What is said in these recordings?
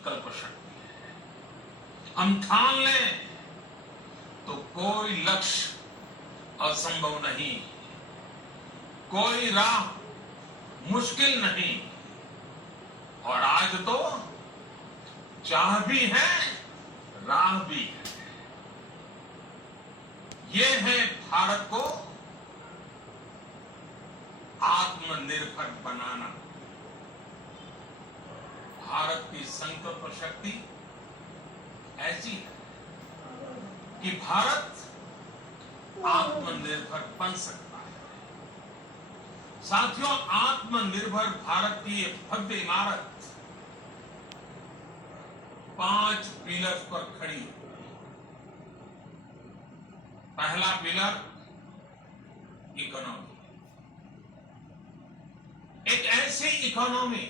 संकल्प शक्ति है। हम ठान लें तो कोई लक्ष्य असंभव नहीं, कोई राह मुश्किल नहीं। और आज तो चाह भी है, राह भी है। ये है भारत को आत्मनिर्भर बनाना। भारत की संकल्प शक्ति ऐसी है कि भारत आत्मनिर्भर बन सकता है। साथियों, आत्मनिर्भर भारत की ये भव्य इमारत 5 पिलर्स पर खड़ी है। पहला पिलर इकोनॉमी, एक ऐसी इकोनॉमी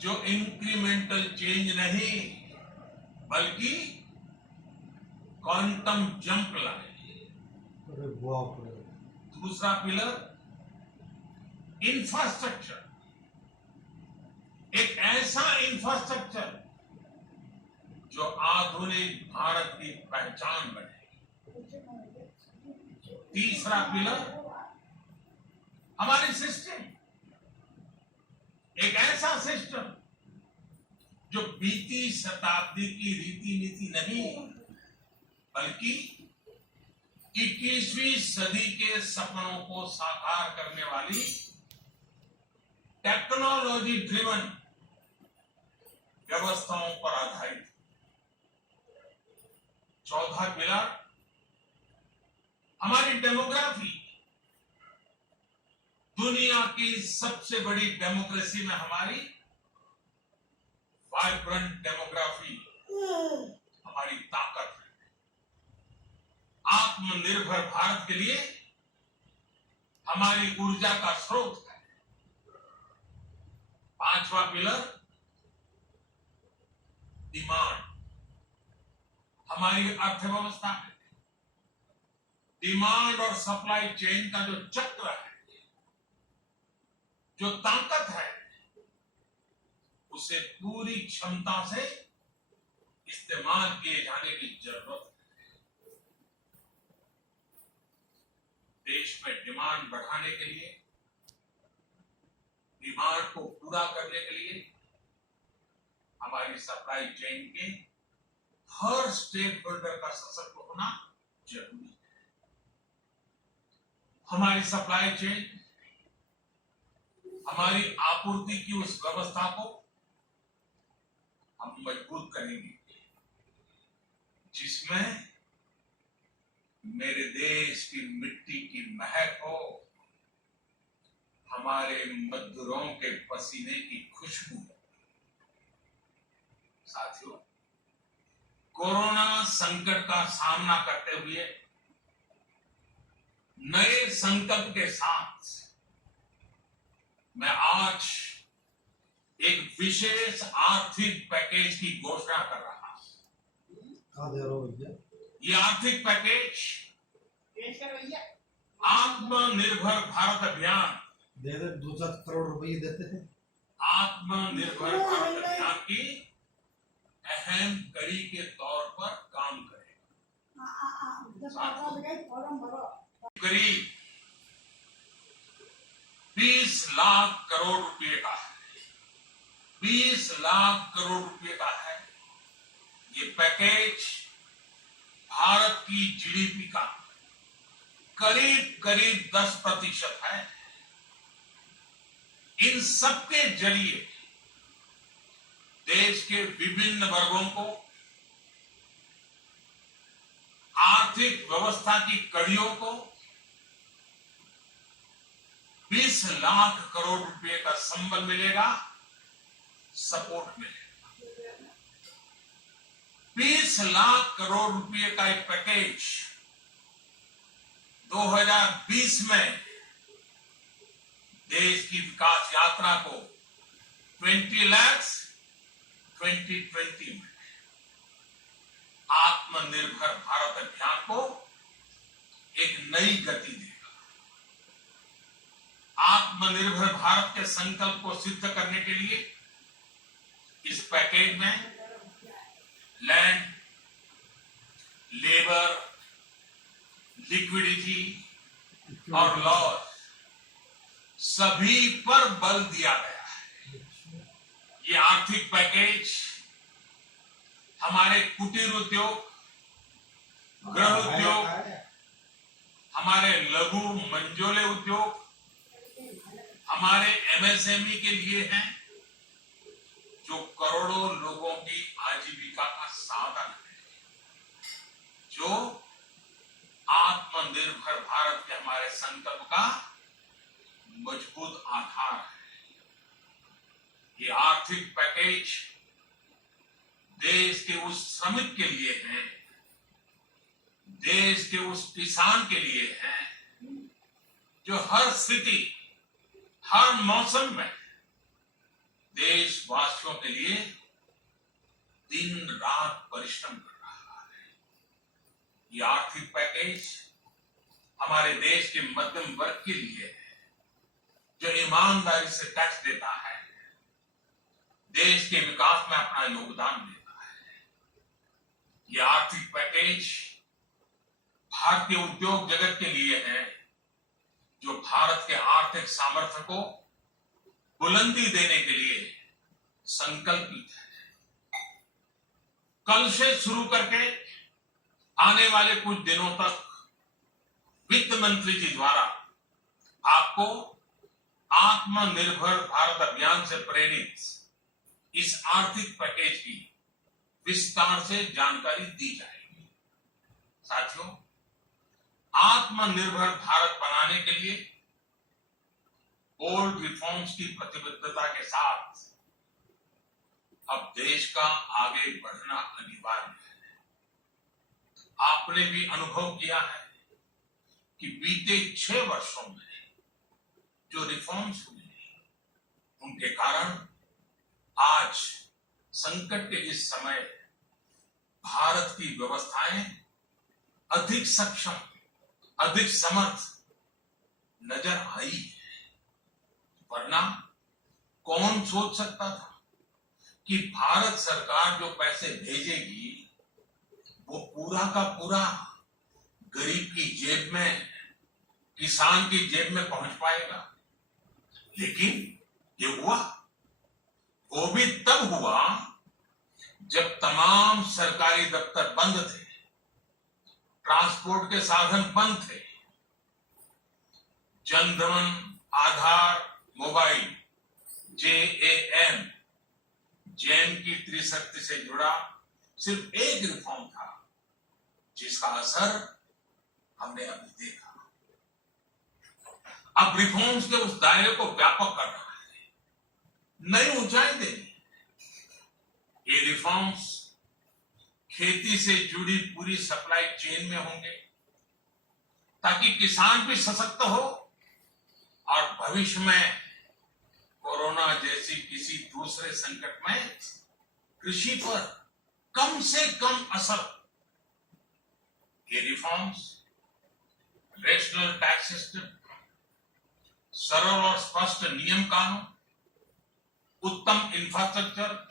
जो इंक्रीमेंटल चेंज नहीं बल्कि क्वांटम जंप लाए। दूसरा पिलर इंफ्रास्ट्रक्चर, एक ऐसा इंफ्रास्ट्रक्चर जो आधुनिक भारत की पहचान बने। तीसरा पिलर हमारी सिस्टम, एक ऐसा सिस्टम जो बीती शताब्दी की रीति नीति नहीं बल्कि 21वीं सदी के सपनों को साकार करने वाली टेक्नोलॉजी ड्रिवन व्यवस्थाओं पर आधारित। चौथा पिलर हमारी डेमोग्राफी, दुनिया की सबसे बड़ी डेमोक्रेसी में हमारी वाइब्रेंट डेमोग्राफी हमारी ताकत है। आत्मनिर्भर भारत के लिए हमारी ऊर्जा का स्रोत है। पांचवा पिलर डिमांड, हमारी अर्थव्यवस्था है। डिमांड और सप्लाई चेन का जो चक्र है, जो ताकत है, उसे पूरी क्षमता से इस्तेमाल किए जाने की जरूरत है। देश में डिमांड बढ़ाने के लिए, डिमांड को पूरा करने के लिए हमारी सप्लाई चेन के हर स्टेक होल्डर का सशक्त होना जरूरी है। हमारी सप्लाई चेन, हमारी आपूर्ति की उस व्यवस्था को हम मजबूत करेंगे जिसमें मेरे देश की मिट्टी की महक हो, हमारे मजदूरों के पसीने की खुशबू हो। साथियों, कोरोना संकट का सामना करते हुए नए संकल्प के साथ मैं आज एक विशेष आर्थिक पैकेज की घोषणा कर रहा हूं। ये आर्थिक पैकेज आत्मनिर्भर भारत अभियान, 2-7 करोड़ रुपए देते थे। आत्मनिर्भर भारत अभियान की अहम कड़ी के तौर पर काम करेगा। करीब 20 लाख करोड़ रुपए का है, 20 लाख करोड़ रुपए का है। ये पैकेज भारत की जीडीपी का करीब 10% है। इन सबके जरिए देश के विभिन्न वर्गों को आर्थिक व्यवस्था की कड़ियों को 20 लाख करोड़ रुपए का संबल मिलेगा, सपोर्ट मिलेगा। 20 लाख करोड़ रुपए का एक पैकेज 2020 में देश की विकास यात्रा को 20 लाख 2020 में आत्मनिर्भर भारत अभियान को एक नई गति देगा। आत्मनिर्भर भारत के संकल्प को सिद्ध करने के लिए पैकेज में लैंड, लेबर, लिक्विडिटी और लॉस सभी पर बल दिया गया है। ये आर्थिक पैकेज हमारे कुटीर उद्योग, गृह उद्योग, हमारे लघु मंझोले उद्योग, हमारे एमएसएमई के लिए है, जो करोड़ों लोगों की आजीविका का साधन है, जो आत्मनिर्भर भारत के हमारे संकल्प का मजबूत आधार है। ये आर्थिक पैकेज देश के उस श्रमिक के लिए है, देश के उस किसान के लिए है, जो हर स्थिति, हर मौसम में देशवासियों के लिए दिन रात परिश्रम कर रहा है। ये आर्थिक पैकेज हमारे देश के मध्यम वर्ग के लिए है, जो ईमानदारी से टैक्स देता है, देश के विकास में अपना योगदान देता है। ये आर्थिक पैकेज भारतीय उद्योग जगत के लिए है, जो भारत के आर्थिक सामर्थ्य को बुलंदी देने के लिए संकल्पित है। कल से शुरू करके आने वाले कुछ दिनों तक वित्त मंत्री जी द्वारा आपको आत्मनिर्भर भारत अभियान से प्रेरित इस आर्थिक पैकेज की विस्तार से जानकारी दी जाएगी। साथियों, आत्मनिर्भर भारत बनाने के लिए बोल्ड रिफॉर्म्स की प्रतिबद्धता के साथ अब देश का आगे बढ़ना अनिवार्य है। आपने भी अनुभव किया है कि बीते 6 वर्षों में जो रिफॉर्म्स हुए, उनके कारण आज संकट के इस समय भारत की व्यवस्थाएं अधिक सक्षम, अधिक समर्थ नजर आई है। वरना कौन सोच सकता था कि भारत सरकार जो पैसे भेजेगी वो पूरा का पूरा गरीब की जेब में, किसान की जेब में पहुंच पाएगा। लेकिन ये हुआ, वो भी तब हुआ जब तमाम सरकारी दफ्तर बंद थे, ट्रांसपोर्ट के साधन बंद थे, जनधन, आधार, मोबाइल, JAM, जैन की त्रिशक्ति से जुड़ा सिर्फ एक रिफॉर्म था, जिसका असर हमने अभी देखा। अब रिफॉर्म्स के उस दायरे को व्यापक करना है, नई ऊंचाई देनी है। ये रिफॉर्म्स खेती से जुड़ी पूरी सप्लाई चेन में होंगे, ताकि किसान भी सशक्त हो और भविष्य में कोरोना जैसी किसी दूसरे संकट में कृषि पर कम से कम असर। ये रिफॉर्म्स रेशनल टैक्स सिस्टम, सरल और स्पष्ट नियम कानून, उत्तम इंफ्रास्ट्रक्चर,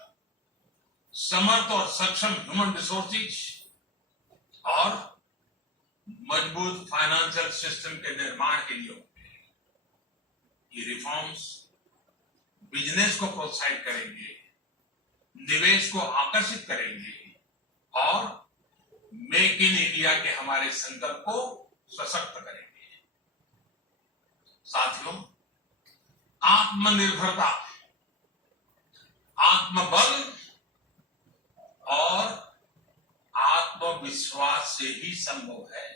समर्थ और सक्षम ह्यूमन रिसोर्सेज और मजबूत फाइनेंशियल सिस्टम के निर्माण के लिए होंगे। ये रिफॉर्म्स बिजनेस को प्रोत्साहित करेंगे, निवेश को आकर्षित करेंगे और मेक इन इंडिया के हमारे संकल्प को सशक्त करेंगे। साथियों, आत्मनिर्भरता, आत्मबल और आत्मविश्वास से ही संभव है।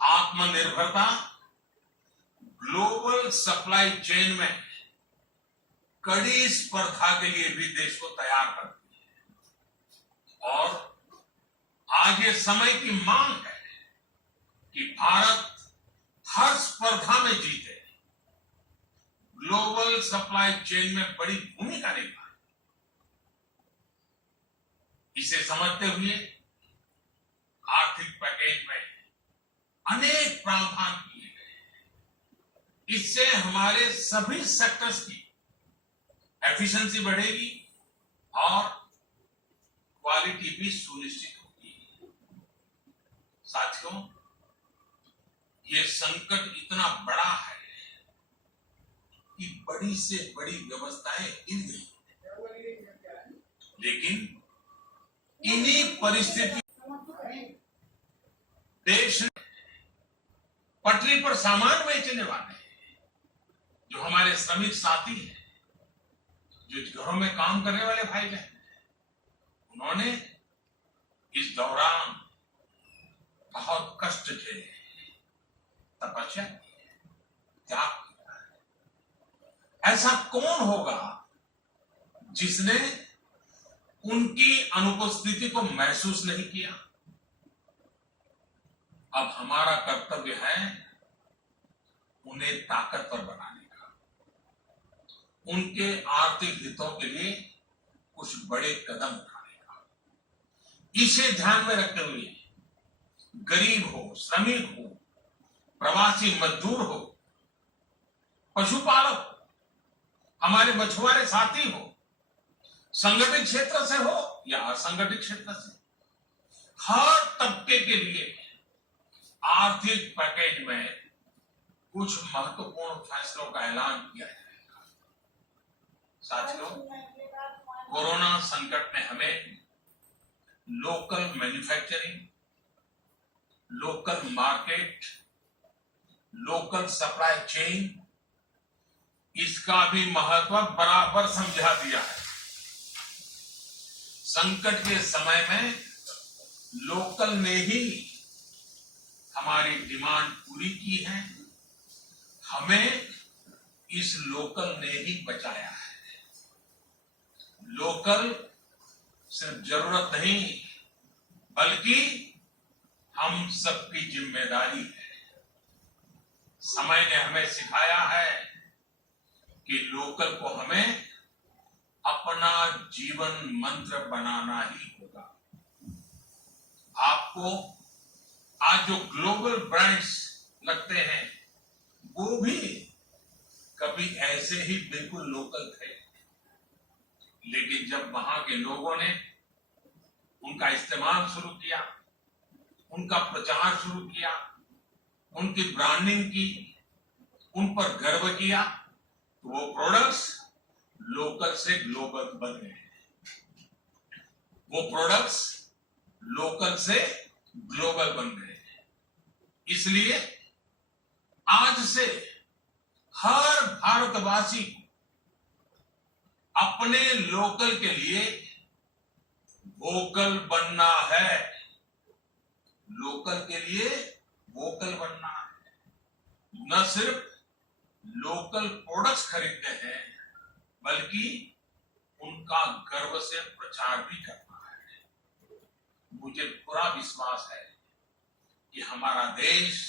आत्मनिर्भरता ग्लोबल सप्लाई चेन में कड़ी स्पर्धा के लिए भी देश को तैयार करती है और आज ये समय की मांग है कि भारत हर स्पर्धा में जीते, ग्लोबल सप्लाई चेन में बड़ी भूमिका निभाए। इसे समझते हुए आर्थिक पैकेज में अनेक प्रावधान किए गए। इससे हमारे सभी सेक्टर्स की एफिशिएंसी बढ़ेगी और क्वालिटी भी सुनिश्चित होगी। साथियों, ये संकट इतना बड़ा है कि बड़ी से बड़ी व्यवस्थाएं हिल गई, लेकिन इन्हीं परिस्थिति देश पटरी पर सामान बेचने वाले, जो हमारे श्रमिक साथी हैं, जो घरों में काम करने वाले भाई बहन, उन्होंने इस दौरान बहुत कष्ट झेले, तपस्या की है, त्याग किया है। ऐसा कौन होगा जिसने उनकी अनुपस्थिति को महसूस नहीं किया? अब हमारा कर्तव्य है उन्हें ताकतवर बनाने का, उनके आर्थिक हितों के लिए कुछ बड़े कदम उठाने का। इसे ध्यान में रखते हुए गरीब हो, श्रमिक हो, प्रवासी मजदूर हो, पशुपालक हो, हमारे मछुआरे साथी हो, संगठित क्षेत्र से हो या असंगठित क्षेत्र से, हर तबके के लिए आर्थिक पैकेज में कुछ महत्वपूर्ण फैसलों का ऐलान किया जाएगा। साथियों, कोरोना संकट ने हमें local manufacturing, local market, local supply chain, इसका भी महत्व बराबर समझा दिया है। संकट के समय में लोकल ने ही हमारी डिमांड पूरी की है, हमें इस लोकल ने ही बचाया है। लोकल सिर्फ जरूरत नहीं, बल्कि हम सबकी जिम्मेदारी है। समय ने हमें सिखाया है कि लोकल को हमें अपना जीवन मंत्र बनाना ही होगा। आपको आज जो ग्लोबल ब्रांड्स लगते हैं, वो भी कभी ऐसे ही बिल्कुल लोकल थे, लेकिन जब वहां के लोगों ने उनका इस्तेमाल शुरू किया, उनका प्रचार शुरू किया, उनकी ब्रांडिंग की, उन पर गर्व किया, तो वो प्रोडक्ट्स लोकल से ग्लोबल बन गए। वो प्रोडक्ट्स लोकल से ग्लोबल बन गए। इसलिए आज से हर भारतवासी को अपने लोकल के लिए वोकल बनना है। लोकल के लिए वोकल बनना है। न सिर्फ लोकल प्रोडक्ट्स खरीदते हैं, बल्कि उनका गर्व से प्रचार भी करना है। मुझे पूरा विश्वास है कि हमारा देश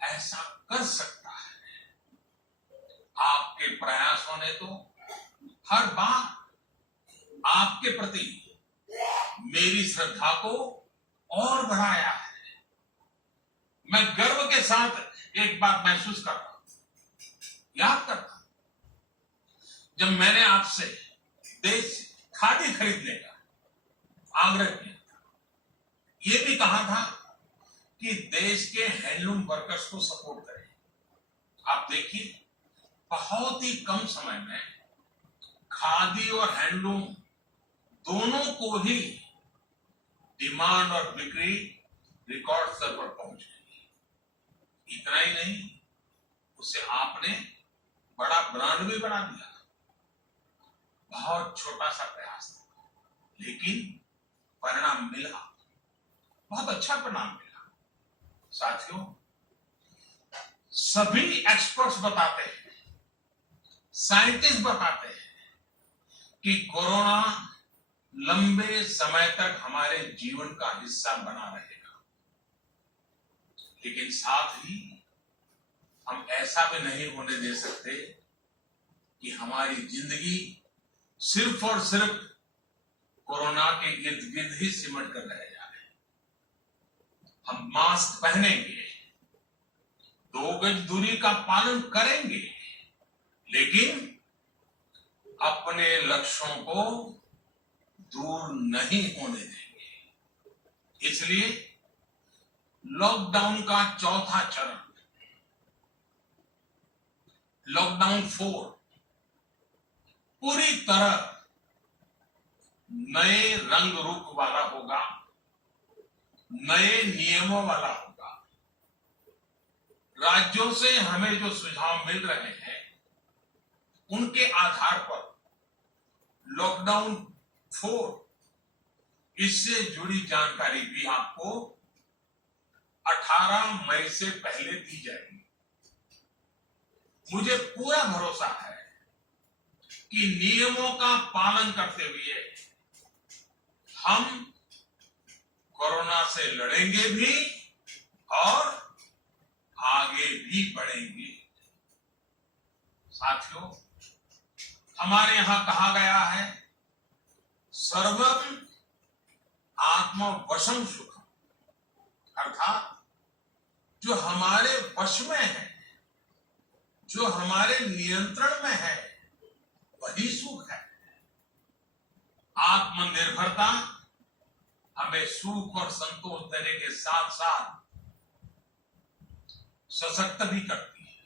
ऐसा कर सकता है। आपके प्रयासों ने तो हर बार आपके प्रति मेरी श्रद्धा को और बढ़ाया है। मैं गर्व के साथ एक बात महसूस कर रहा हूं, याद करता हूं, जब मैंने आपसे देश से खादी खरीदने का आग्रह किया था, यह भी कहा था कि देश के हैंडलूम वर्कर्स को सपोर्ट करें। आप देखिए, बहुत ही कम समय में खादी और हैंडलूम दोनों को ही डिमांड और बिक्री रिकॉर्ड स्तर पर पहुंच गई। इतना ही नहीं, उससे आपने बड़ा ब्रांड भी बना दिया। बहुत छोटा सा प्रयास था, लेकिन परिणाम मिला, बहुत अच्छा परिणाम मिला। साथियों, सभी एक्सपर्ट्स बताते हैं, साइंटिस्ट बताते हैं कि कोरोना लंबे समय तक हमारे जीवन का हिस्सा बना रहेगा। लेकिन साथ ही हम ऐसा भी नहीं होने दे सकते कि हमारी जिंदगी सिर्फ और सिर्फ कोरोना के इर्द गिर्द ही सिमट कर रह जाए। हम मास्क पहनेंगे, 2 गज दूरी का पालन करेंगे, लेकिन अपने लक्ष्यों को दूर नहीं होने देंगे। इसलिए लॉकडाउन का चौथा चरण, लॉकडाउन 4, पूरी तरह नए रंग रूप वाला होगा, नए नियमों वाला होगा। राज्यों से हमें जो सुझाव मिल रहे हैं उनके आधार पर लॉकडाउन 4 इससे जुड़ी जानकारी भी आपको 18 मई से पहले दी जाएगी। मुझे पूरा भरोसा है कि नियमों का पालन करते हुए हम कोरोना से लड़ेंगे भी और आगे भी बढ़ेंगे। साथियों, हमारे यहां कहा गया है, सर्वम आत्मवशम सुखम, अर्थात जो हमारे वश में है, जो हमारे नियंत्रण में है, वही सुख है। आत्मनिर्भरता हमें सुख और संतोष देने के साथ साथ सशक्त भी करती है।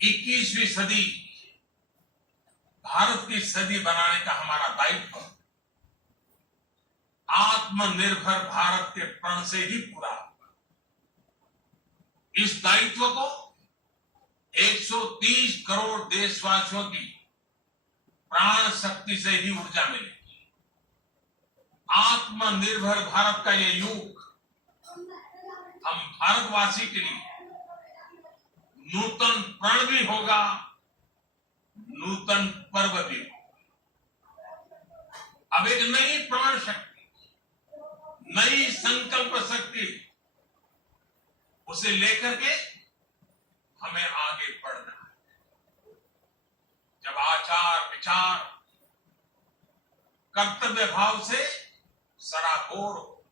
21वीं सदी भारत की सदी बनाने का हमारा दायित्व आत्मनिर्भर भारत के प्रण से ही पूरा होगा। इस दायित्व को 130 करोड़ देशवासियों की प्राण शक्ति से ही ऊर्जा मिलेगी। आत्मनिर्भर भारत का ये युग हम भारतवासी के लिए नूतन प्रण भी होगा, नूतन पर्व भी होगा। अब एक नई प्राण शक्ति, नई संकल्प शक्ति, उसे लेकर के हमें आगे बढ़ना है। जब आचार विचार कर्तव्य भाव से सराबोर हो,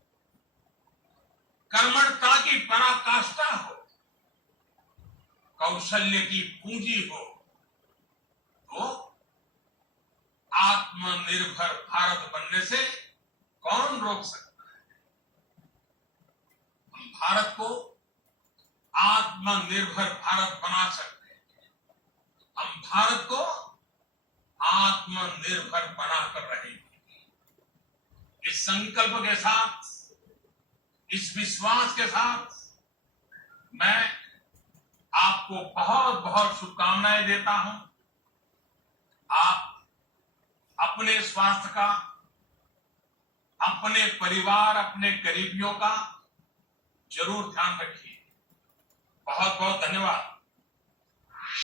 कर्मठता की पराकाष्ठा हो, कौशल्य की पूंजी हो, तो आत्मनिर्भर भारत बनने से कौन रोक सकता है। हम भारत को आत्मनिर्भर भारत बना सकते हैं। हम भारत को आत्मनिर्भर बनाकर रहेंगे। इस संकल्प के साथ, इस विश्वास के साथ मैं आपको बहुत बहुत शुभकामनाएं देता हूं। आप अपने स्वास्थ्य का, अपने परिवार, अपने करीबियों का जरूर ध्यान रखिए। बहुत बहुत धन्यवाद।